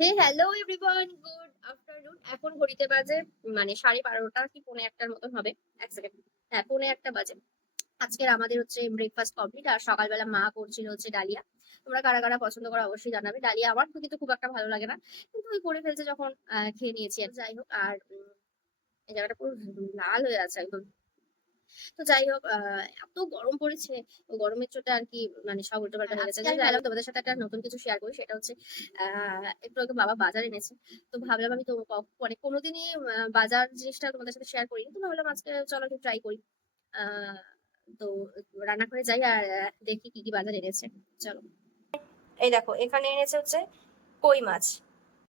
হে hello everyone, good afternoon. এখন ঘড়িতে বাজে 12:30 কি পৌনে একটার মতন হবে। এক সেকেন্ড, হ্যাঁ পৌনে একটা বাজে। আজকের আমাদের হচ্ছে ব্রেকফাস্ট কমপ্লিট। আর সকালবেলা মা করছিল হচ্ছে ডালিয়া। তোমরা কারা কারা পছন্দ করো অবশ্যই জানাবে। ডালিয়া আমার কিন্তু খুব একটা ভালো লাগে না, কিন্তু ওই করে ফেলছে যখন খেয়ে নিয়েছি। আর যাই হোক, আর এই জায়গাটা পুরো লাল হয়ে আছে একদম। তো যাই হোক, এত গরম পড়েছে, গরমের চোটে আর কি সব উল্টোপাল্টা হয়ে গেছে। আমি ভাবলাম তোমাদের সাথে একটা নতুন কিছু শেয়ার করি, সেটা হচ্ছে একটু আগে বাবা বাজার এনেছে। তো ভাবলাম আমি তো কোনোদিনই বাজার জিনিসটা তোমাদের সাথে শেয়ার করিনি, তো ভাবলাম আজকে চলো একটু ট্রাই করি। আহ তো রান্না করে যাই আর দেখি কি কি বাজার এনেছে। চলো, এই দেখো এখানে এনেছে হচ্ছে কই মাছ।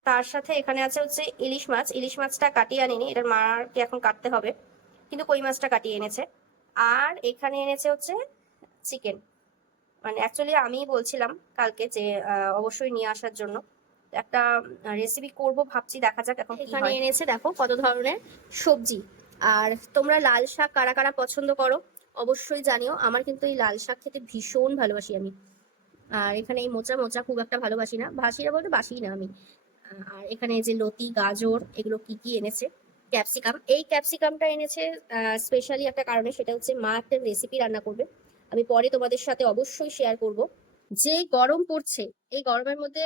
তার সাথে এখানে আছে হচ্ছে ইলিশ মাছ। ইলিশ মাছটা কাটিয়ে আনিনি, এটার মাকে এখন কাটতে হবে, কিন্তু কই মাছটা কাটিয়ে এনেছে। আর এখানে এনেছে হচ্ছে চিকেন। অ্যাকচুয়ালি আমি বলছিলাম কালকে যে অবশ্যই নিয়ে আসার জন্য একটা রেসিপি করব ভাবছি, দেখা যাক এখন কি হয়। এখানে এনেছে দেখো কত ধরনের সবজি। আর তোমরা লাল শাক কারা কারা পছন্দ করো অবশ্যই জানিও। আমার কিন্তু এই লাল শাক খেতে ভীষণ ভালোবাসি আমি। আর এখানে এই মোচা মোচা খুব একটা ভালোবাসি না, ভাসিরা বলতে বাসি না আমি। আর এখানে এই যে লতি গাজর এগুলো কি কি এনেছে। ক্যাপসিকাম, এই ক্যাপসিকামটা এনেছে স্পেশালি একটা কারণে, সেটা হচ্ছে মা একটা রেসিপি রান্না করবে, আমি পরে তোমাদের সাথে অবশ্যই শেয়ার করব। যে গরম পড়ছে, এই গরমের মধ্যে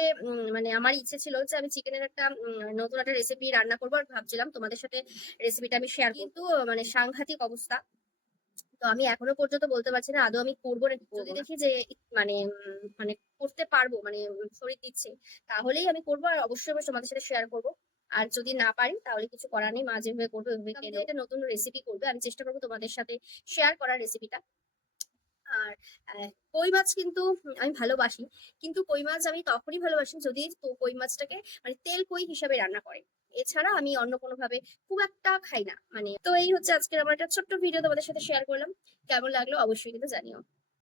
আমার ইচ্ছে ছিল যে আমি চিকেনের একটা নতুন একটা রেসিপি রান্না করবো, আর ভাবছিলাম তোমাদের সাথে রেসিপিটা আমি শেয়ার, কিন্তু সাংঘাতিক অবস্থা। তো আমি এখনো পর্যন্ত বলতে পারছি না আদৌ আমি করবো না। যদি দেখি যে মানে করতে পারবো, শরীর দিচ্ছে, তাহলেই আমি করবো, আর অবশ্যই আমি তোমাদের সাথে শেয়ার করবো। আর যদি না পারি তাহলে কিছু করার নেই, মা যেভাবে করবে ওইভাবে খেয়ে নেবো। একটা নতুন রেসিপি করবে, আমি চেষ্টা করবো তোমাদের সাথে শেয়ার করার রেসিপিটা। আর কই মাছ কিন্তু আমি ভালোবাসি, কিন্তু কই মাছ আমি তখনই ভালোবাসি যদি তো কই মাছটাকে তেল কই হিসাবে রান্না করে। এছাড়া আমি অন্য কোনো ভাবে খুব একটা খাই না। তো এই হচ্ছে আজকের আমার একটা ছোট্ট ভিডিও তোমাদের সাথে শেয়ার করলাম। কেমন লাগলো অবশ্যই কিন্তু জানিও।